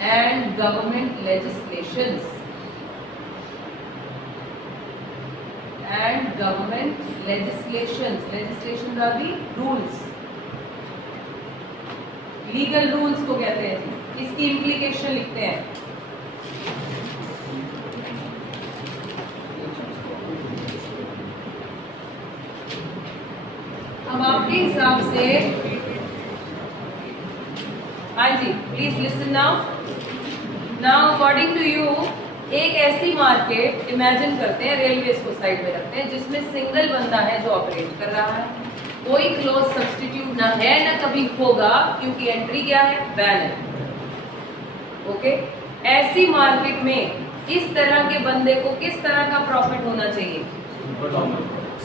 and government legislations. Legislations are the rules. Legal rules को कहते हैं, इसकी इम्प्लीकेशन लिखते हैं। अब आपके हिसाब से, हाँ जी, please listen now according to you, एक ऐसी मार्केट इमेजिन करते हैं, रेलवे को साइड में रखते हैं, जिसमें सिंगल बंदा है जो ऑपरेट कर रहा है, कोई क्लोज सब्स्टिट्यूट ना है ना कभी होगा, क्योंकि एंट्री क्या है, बैन है। ओके, ऐसी मार्केट में इस तरह के बंदे को किस तरह का प्रॉफिट होना चाहिए?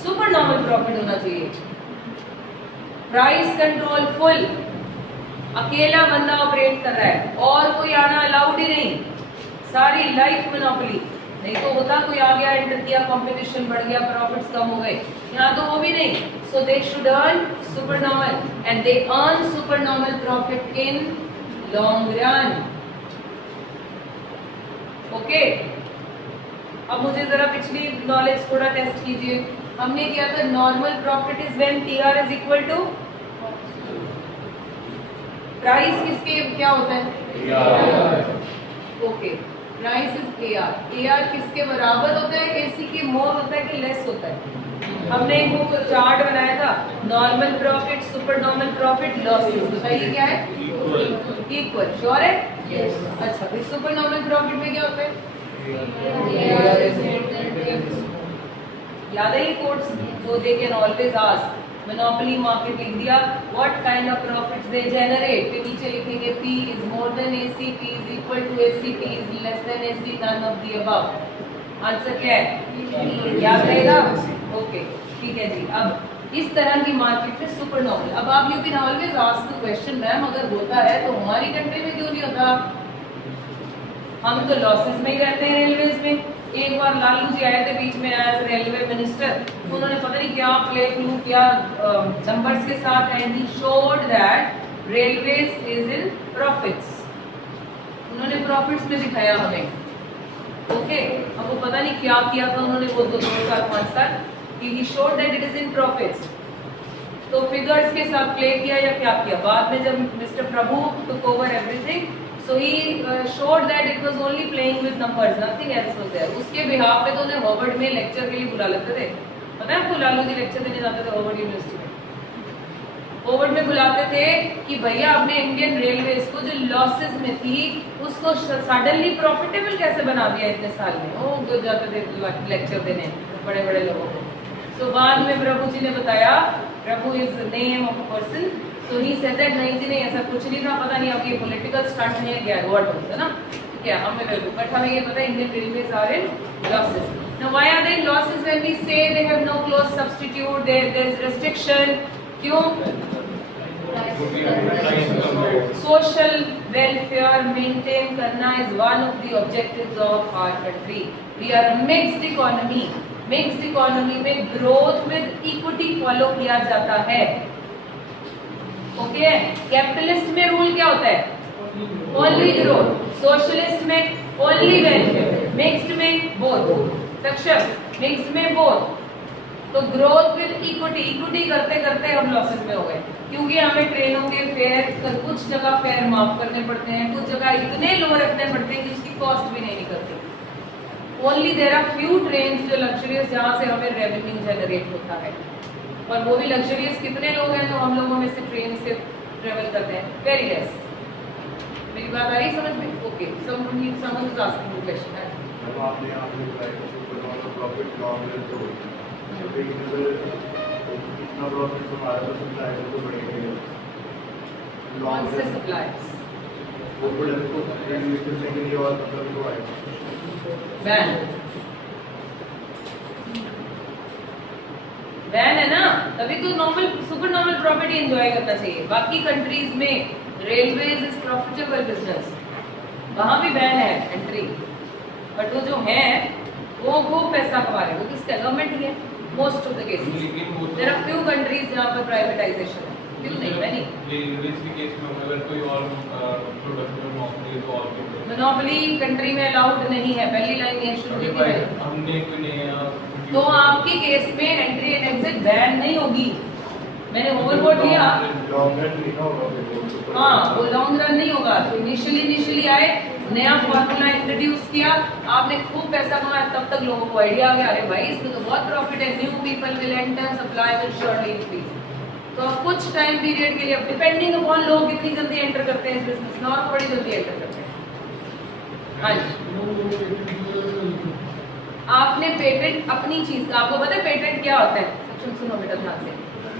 सुपर नॉर्मल प्रॉफिट होना चाहिए। प्राइस कंट्रोल फुल, अकेला बंदा ऑपरेट कर रहा है और कोई आना अलाउड ही नहीं, सारी लाइफ मोनोपोली। नहीं तो होता कोई आ गया, एंटर किया, कंपटीशन बढ़ गया, प्रॉफिट्स कम हो गए, यहाँ तो वो भी नहीं। So they should earn super normal and they earn super normal profit in long run. Okay, अब मुझे जरा पिछली नॉलेज थोड़ा टेस्ट कीजिए। हमने किया था normal profit is when TR is equal to price, किसके क्या होता है? Okay, price is AR. AR किसके बराबर होता है? एसी के मोर होता है कि लेस होता है? हमने एक चार्ट बनाया था, normal profit, super normal profit, losses, बताइए क्या है? इक्वल। श्योर है? अच्छा, फिर सुपर नॉर्मल प्रॉफिट में क्या होता है? याद है ये कोड्स? जो they can always ask, monopoly market लिख दिया, what kind of profits they generate, फिर नीचे लिखेंगे P is more than AC, P is equal to AC, P is less than AC, none of the above. Answer क्या है? याद रहेगा? Okay, ठीक है जी। अब इस तरह की मार्केट में सुपर नॉर्मल। अब आप you can always ask the question, ma'am अगर होता है तो हमारी कंट्री में क्यों नहीं होता? हम तो लॉसेस में ही रहते हैं रेलवेज में। एक बार लालू जी आए थे बीच में एज रेलवे मिनिस्टर, उन्होंने पता नहीं क्या प्ले क्लू किया नंबर्स के साथ, and he showed that railways is in profits. उन्होंने प्रॉफिट्स में दिखाया हमें। ओके, अब वो पता नहीं क्या किया था उन्होंने, वो 2005 साल कि he showed that it is in profits. तो फिगर्स के साथ प्ले किया या क्या किया? बाद में जब mister Prabhu took over everything, so he showed that it was only playing with numbers, nothing else was there। उसके बिहाफ पे तो उन्हें हार्वर्ड में लेक्चर के लिए बुला लेते थे। पता है आपको, लालू जी लेक्चर देने जाते थे हार्वर्ड यूनिवर्सिटी में। हार्वर्ड में बुलाते थे कि भैया अपने इंडियन रेलवेज को जो लॉसेस में थी उसको सडनली प्रॉफिटेबल कैसे बना दिया इतने साल में। वो जाते थे लेक्चर देने बड़े बड़े लोगों को। सो बाद में प्रभु जी ने बताया, Prabhu is name of a person, so he said that नहीं जी नहीं, ऐसा कुछ नहीं था, पता नहीं अब ये पॉलिटिकल स्टंट है क्या व्हाट है ना, क्या हमें बिल्कुल, बट हमें ये पता है Indian railways are in losses. Now why are they in losses? When we say they have no close substitute, there is restriction. क्यों? सोशल वेलफेयर मेंटेन करना is one of the objectives of our country. We are a mixed economy. Mixed economy में growth with equity follow किया जाता है। Okay, capitalist में rule क्या होता है? Only growth. सोशलिस्ट में ओनली वेलफेयर। मिक्स्ड में बोथ। सक्षम मिक्स्ड में बोथ। तो ग्रोथ विद इक्विटी, इक्विटी करते करते हम लॉसेस में हो गए, क्योंकि हमें ट्रेनों के फेयर, कुछ जगह फेयर माफ करने पड़ते हैं, कुछ जगह इतने लो रखने पड़ते हैं कि उसकी कॉस्ट भी नहीं निकलती। Only there are few trains जो लग्जरियस, जहाँ से हमें रेवेन्यू जनरेट होता है, और वो भी लग्जरियस कितने लोग हैं जो हम लोगों में से ट्रेन से ट्रेवल करते हैं? Very less. मेरी बात आ रही समझ में? ओके, समझ आस्किंग क्वेश्चन है। अब आपने super normal profit long run तो कितना प्रॉफिट हमारा तो सप्लाई तो बढ़ेगा। कौन से सप्लायर्स? वो प्रोडक्ट को रिलीज करने के लिए और मतलब वो आएगा बैन बैन है ना, तभी तो normal super normal property enjoy करना चाहिए। बाकी कंट्रीज में रेलवेज इज प्रॉफिटेबल बिजनेस, वहां भी बैन है एंट्री, बट वो जो है वो खूब पैसा कमा रहे हैं, वो किसका गवर्नमेंट ही है most of the cases. There are few countries जहां पर प्राइवेटाइजेशन है, क्यों नहीं है नहीं। रेलवेज के केस में अगर कोई और प्रोडक्ट में मोनोपोली तो और मोनोपोली कंट्री में अलाउड नहीं है, पहली लाइन ये शुरू की थी। हमने कोई नया तो आपके केस में एंट्री एंड एग्जिट बैन नहीं होगी। मैंने ओवरबोर्ड लिया, लॉन्ग रन नहीं होगा। हाँ वो लॉन्ग रन नहीं होगा। तो इनिशियली आए, नया फॉर्मूला इंट्रोड्यूस किया, आपने खूब पैसा कमाया, तब तक लोगों को आइडिया आ गया अरे भाई इसमें तो बहुत प्रॉफिट है, new people will enter, supply will surely increase. तो आप कुछ टाइम पीरियड के लिए डिपेंडिंग अपॉन लोग कितनी जल्दी एंटर करते हैं इस बिजनेस में, और बड़ी जल्दी एंटर करते हैं। हाँ जी, आपने पेटेंट अपनी चीज का, आपको पता है पेटेंट क्या होता है? सुनो बेटा ध्यान से,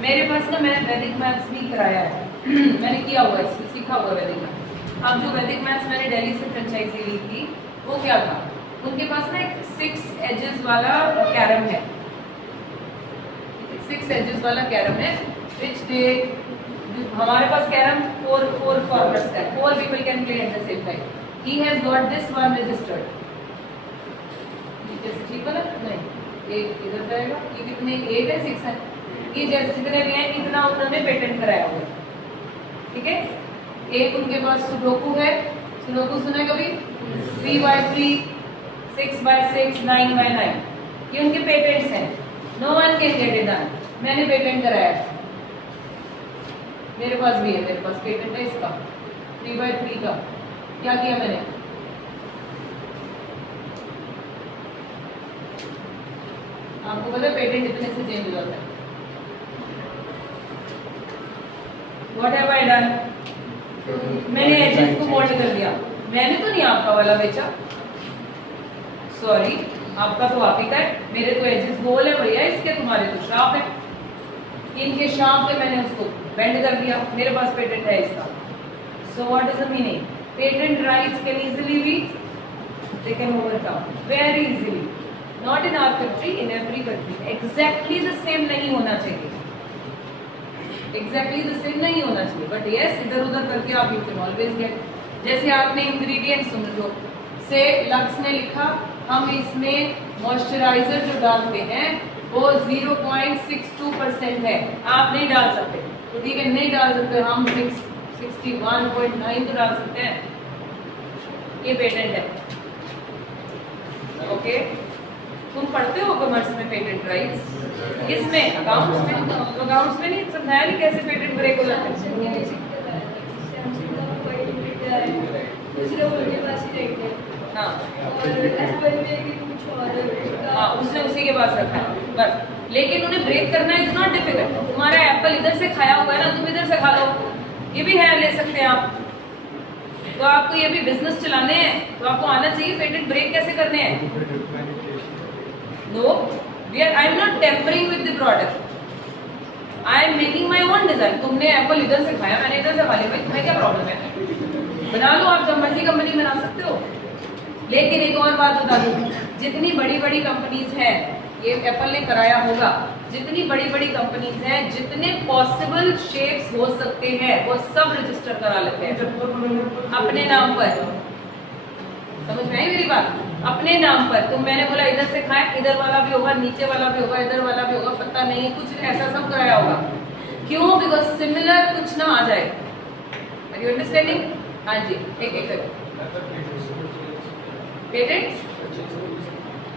मेरे पास ना मैंने वैदिक मैथ्स भी कराया है मैंने किया हुआ है, सीखा हुआ है वैदिक मैथ्स। अब जो वैदिक मैथ्स मैंने दिल्ली से फ्रेंचाइजी ली थी वो क्या था, उनके पास ना एक 6 एजेस वाला कैरम है, 6 एजेस वाला कैरम है, which they, हमारे पास कैरम 4 फॉर्मेट्स है, 4 people can play at the same time. He has got this one registered. जैसे ठीक है नहीं, ये इधर जाएगा, ये कितने 8 है 6 है, ये जैसे जितने भी हैं इतना उन्होंने पेटेंट कराया हुआ है, ठीक है। एक उनके पास सुडोकू है, सुडोकू सुना है कभी? 3x3, 6x6, 9x9, ये उनके पेटेंट्स हैं। No one can get it done, मैंने पेटेंट कराया है, मेरे पास भी है, मेरे पास पेटेंट है इसका 3x3 का। क्या किया मैंने, आपको पता है पेटेंट इतने से चेंज हो जाता है। What have I done? मैंने एजेस को मोल्ड कर दिया, मैंने तो नहीं आपका वाला बेचा, सॉरी आपका तो आप ही का है, मेरे तो एजेस गोल है भैया, इसके तुम्हारे तो शार्प है, इनके शार्प पे मैंने उसको बेंड कर दिया, मेरे पास पेटेंट है इसका। So what is the meaning? Patent rights can easily be taken over very easily, not in our country, in every country. Exactly the same नहीं होना चाहिए, एग्जैक्टली द सेम नहीं होना चाहिए, बट यस इधर उधर करके आप यू कैन ऑलवेज गेट। जैसे आपने इंग्रेडिएंट्स समझो, से लक्स ने लिखा हम इसमें मॉइस्चराइजर जो डालते हैं वो 0.62% है, आप नहीं डाल सकते, तो ठीक है नहीं डाल सकते, हम 61.9 तो डाल सकते हैं, ये पेटेंट है। ओके तुम पढ़ते हो कॉमर्स में पेटेंट राइट्स, किसमें? अकाउंट्स में। तो अकाउंट्स में नहीं समझाया नहीं कैसे पेटेंट ब्रेक हो जाता है। हाँ हाँ उसने उसी के पास रखा है बस, लेकिन उन्हें ब्रेक करना इज नॉट डिफिकल्ट। तुम्हारा एप्पल इधर से खाया हुआ है ना, तुम इधर से खा लो, ये भी है, ले सकते हैं आप। तो आपको ये भी बिजनेस चलाने हैं तो आपको आना चाहिए पेटेंट ब्रेक कैसे करने हैं। No, I am not tampering with the product. I am making my own design. तुमने एप्पल इधर से खाया, मैंने इधर से खा लिया, भाई तुम्हें क्या प्रॉब्लम है? बना लो, आप जब मर्जी कंपनी बना सकते हो। लेकिन एक और बात बता दूं, जितनी बड़ी बड़ी कंपनीज हैं, ये एप्पल ने कराया होगा, जितनी बड़ी बड़ी कंपनीज हैं, जितने पॉसिबल शेप्स हो सकते हैं वो सब रजिस्टर करा लेते हैं अपने नाम पर। समझ में आई मेरी बात? अपने नाम पर। तुम मैंने बोला इधर से खाए, इधर वाला भी होगा, नीचे वाला भी होगा, इधर वाला भी होगा, पता नहीं कुछ ऐसा सब कराया होगा। क्यों? बिकॉज सिमिलर कुछ ना आ जाए। Are you understanding? हाँ जी, एक पेटेंट,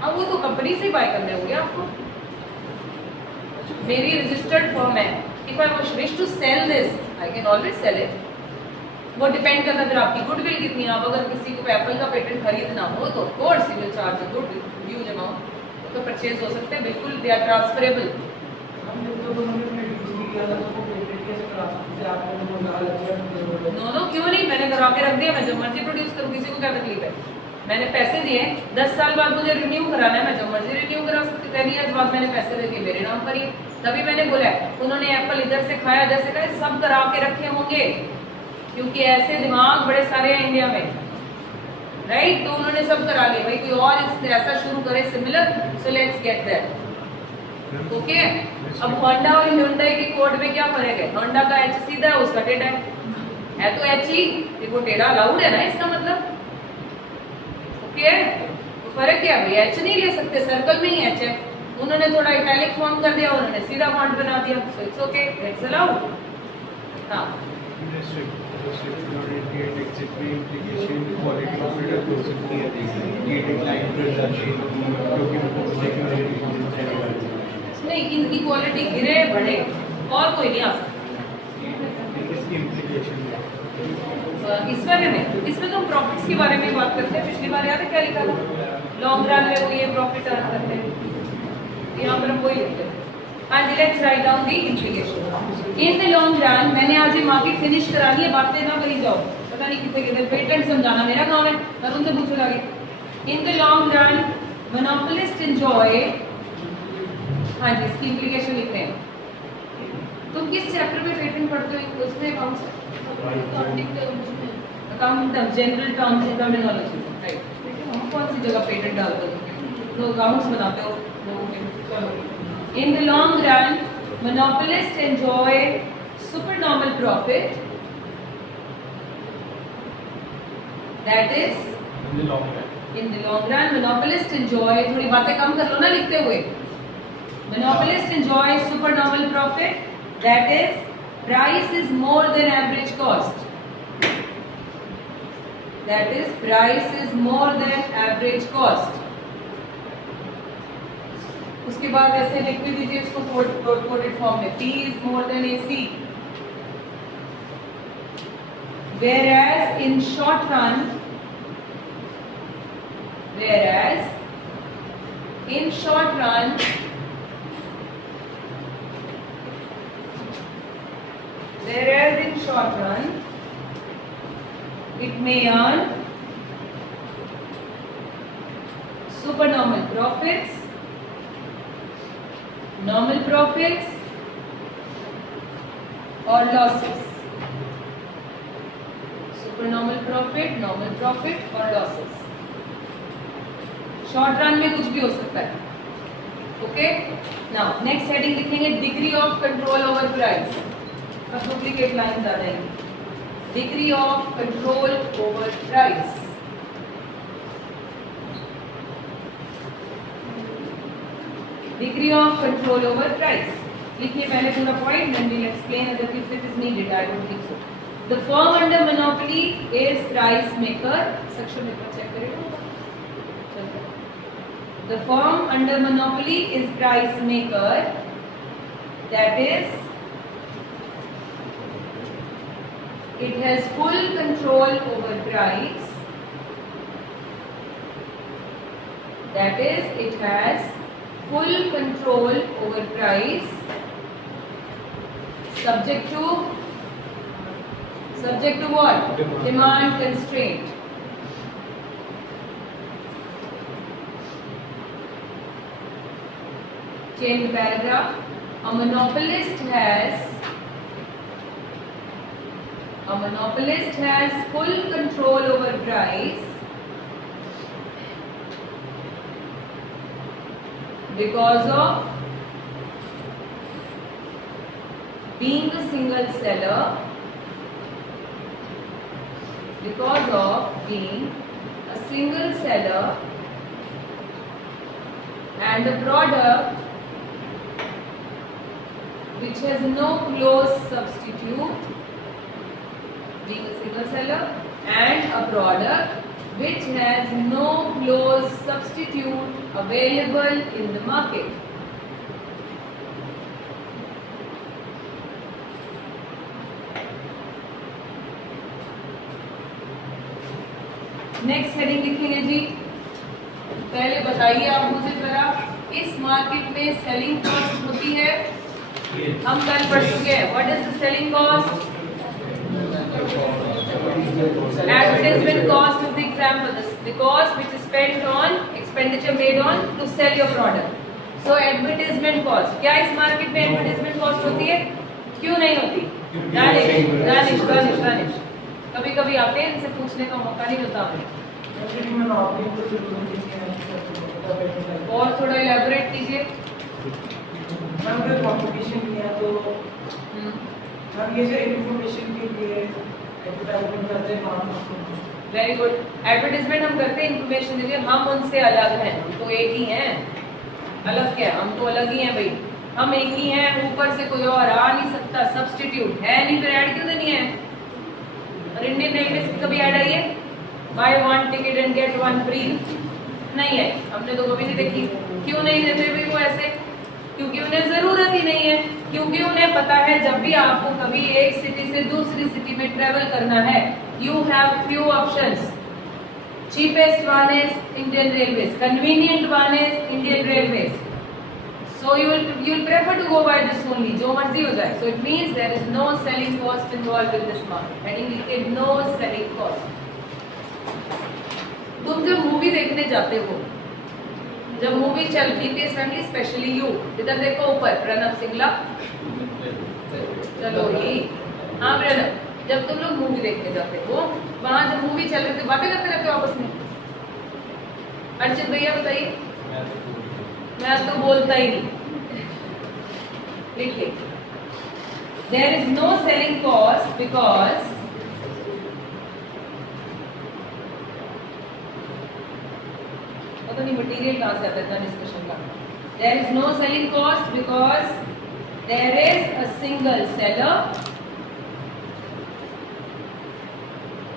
अब वो तो कंपनी से बाय करने होंगे आपको। मेरी रजिस्टर्ड फर्म है, if I wish to sell this I can always sell it. वो डिपेंड करता है फिर आपकी गुडविल कितनी है। आप अगर किसी को एप्पल का पेटेंट खरीदना हो तो of course you will charge a good huge amount, तो परचेज हो सकते हैं, बिल्कुल दे आर ट्रांसफरेबल। नो क्यों नहीं, मैंने करा के रख दिया, मैं जब मर्जी प्रोड्यूस करूँ, किसी को क्या तकलीफ है? मैंने पैसे दिए, 10 साल बाद मुझे रिन्यू कराना है, मैं जब मर्जी रिन्यू करा सकती, 10 ईयर्स बाद मैंने पैसे दे दिए, मेरे नाम पर ही। तभी मैंने बोला उन्होंने एप्पल इधर से खाया, इधर से खाया, सब करा के रखे होंगे, क्योंकि ऐसे दिमाग बड़े सारे हैं इंडिया में, राइट? तो उन्होंने सब करा लिया, भाई कोई और ऐसा शुरू करे similar, so let's get that. Okay, अब होंडा और hyundai की कोड में क्या फर्क है? होंडा का एच सीधा है, उसका टेढ़ा है तो एच ही, देखो टेढ़ा अलाउड है ना इसका मतलब। ओके, तो फर्क क्या है? एच नहीं ले सकते, सर्कल में ही एच है, उन्होंने थोड़ा इटैलिक फॉर्म कर दिया, उन्होंने सीधा फॉन्ट बना दिया, so it's okay, it's allowed. हाँ, restriction on Indian exit में implication quality of it हो सकती है, gating line पर जाके क्योंकि नहीं इनकी क्वालिटी गिरे बढ़े और कोई नहीं आ सकता इसकी implication है। इस वाले में। इसमें तो हम प्रॉफिट्स के बारे में बात करते हैं, पिछली बार याद है क्या लिखा था? लॉन्ग रन में वो ये प्रॉफिट अर्न करते हैं, यहाँ पर हम वही लिखते हैं। हाँ जी, let's write down the implication. In the long run, मैंने आज ये मार्केट फिनिश करा ली है, बातें ना करी जाओ, पता नहीं कितने कितने पेटेंट समझाना मेरा काम है, मैं उनसे पूछने लगी। इन the long run monopolist enjoy, हाँ जी इसकी इम्प्लीकेशन लिखते हैं। तुम किस चैप्टर में पेटेंट पढ़ते हो? उसमें accounts, account general terms and terminology, right? हम कौन सी जगह पेटेंट डालते हो? तो अकाउंट्स बनाते हो वो। In the long run, monopolists enjoy supernormal profit. That is, in the long run, monopolists enjoy. थोड़ी बातें कम कर लो ना लिखते हुए। Monopolists enjoy supernormal profit. That is, price is more than average cost. That is, price is more than average cost. उसके बाद ऐसे लिख भी दीजिए इसको कोडेड फॉर्म में, P is more than AC. Whereas in short run, it may earn supernormal profits, normal profits or losses. Supernormal profit, normal profit or losses. Short run में कुछ भी हो सकता है। ओके, नाउ नेक्स्ट हेडिंग लिखेंगे degree of control over price. बस duplicate line आ जाएंगी। Degree of control over price. Degree of control over price. लिखिए पहले पूरा point, then we'll explain if it is needed. I don't think so. The firm under monopoly is price maker. Section में check करेगा। The firm under monopoly is price maker. That is, it has full control over price. That is, it has full control over price, subject to what? Demand constraint. Change the paragraph. A monopolist has full control over price because of being a single seller, and a product which has no close substitute, being a single seller, and a product which has no close substitute available in the market. Next heading लिखेंगे जी। पहले बताइए आप मुझे जरा, इस market में selling cost होती है, हम कल पढ़ चुके हैं। What is the selling cost? Advertisement cost is the example. The cost which is spent on, expenditure made on to sell your product. So advertisement cost. क्या इस मार्केट में advertisement cost होती है? क्यों नहीं होती? दानिश कभी कभी आते हैं, इनसे पूछने का मौका नहीं मिलता हमें। और थोड़ा इलेबोरेट कीजिए। कंपटीशन किया तो हम ये जो इन्फॉर्मेशन के लिए एडवर्टाइजमेंट करते हैं काम। Very good. एडवर्टाइजमेंट हम करते हैं इन्फॉर्मेशन के लिए, हम उनसे अलग हैं, हम तो एक ही हैं। अलग क्या, हम तो अलग ही हैं भाई, हम एक ही हैं, ऊपर से कोई और आ नहीं सकता, सब्स्टिट्यूट है नहीं, फिर ऐड क्यों देनी है? और इंडियन रेलवे की कभी ऐड आई है? Buy 1 ticket and get 1 free? नहीं है, हमने तो कभी नहीं देखी। क्यों नहीं देते भाई वो ऐसे? क्योंकि उन्हें जरूरत ही नहीं है, क्योंकि उन्हें पता है जब भी आपको कभी एक सिटी से दूसरी सिटी में ट्रेवल करना है, you have few options. cheapest one is Indian Railways, convenient one is Indian Railways, so you will prefer to go by this only, जो मर्जी हो जाए। So it means there is no selling cost involved in this market, heading लिखे no selling cost। तुम जब movie देखने जाते हो, जब मूवी चल रही थी फैमिली, स्पेशली यू, इधर देखो ऊपर, प्रणव सिंगला, चलो ही, हाँ प्रणव, जब तुम लोग मूवी देखने जाते हो, वहां जब मूवी चल रही थी बातें करते रहते हो आपस में? अर्चित भैया बताइए। मैं तो बोलता ही नहीं। देखिए, there is no selling cost because पता नहीं मटीरियल कहां से आता है डिस्कशन का। There is no selling cost because there is a single seller,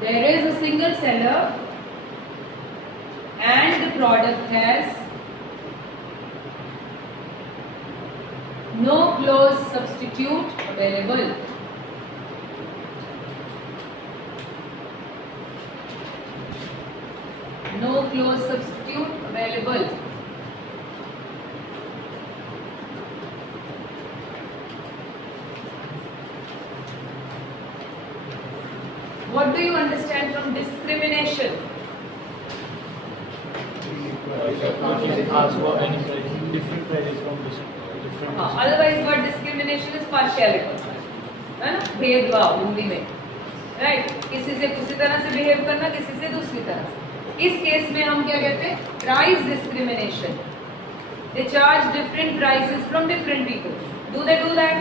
there is a single seller and the product has no close substitute available. No close substitute available. What do you understand from discrimination? Ask for any price, different prices from different. Otherwise, what discrimination is partiality, है ना? भेदभाव हिंदी में, right? किसी से किसी तरह से behave करना, किसी से दूसरी तरह से। इस केस में हम क्या कहते हैं? Price discrimination. They charge different prices from different people. Do they do that?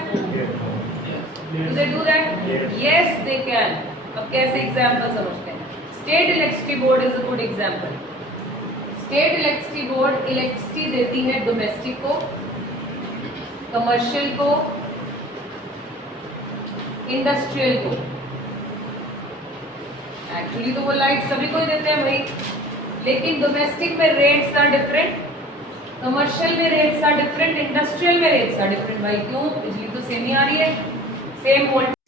Do they do that? Yes, they can. अब कैसे एग्जाम्पल समझते हैं? State electricity board is a good example. State electricity board electricity देती है domestic को, commercial को, industrial को। Actually तो वो लाइट सभी को ही देते हैं भाई, लेकिन डोमेस्टिक में रेट्स आर डिफरेंट, कमर्शियल में रेट्स आर डिफरेंट, इंडस्ट्रियल में रेट्स आर डिफरेंट। भाई क्यों? बिजली तो सेम ही आ रही है, सेम वोल्टेज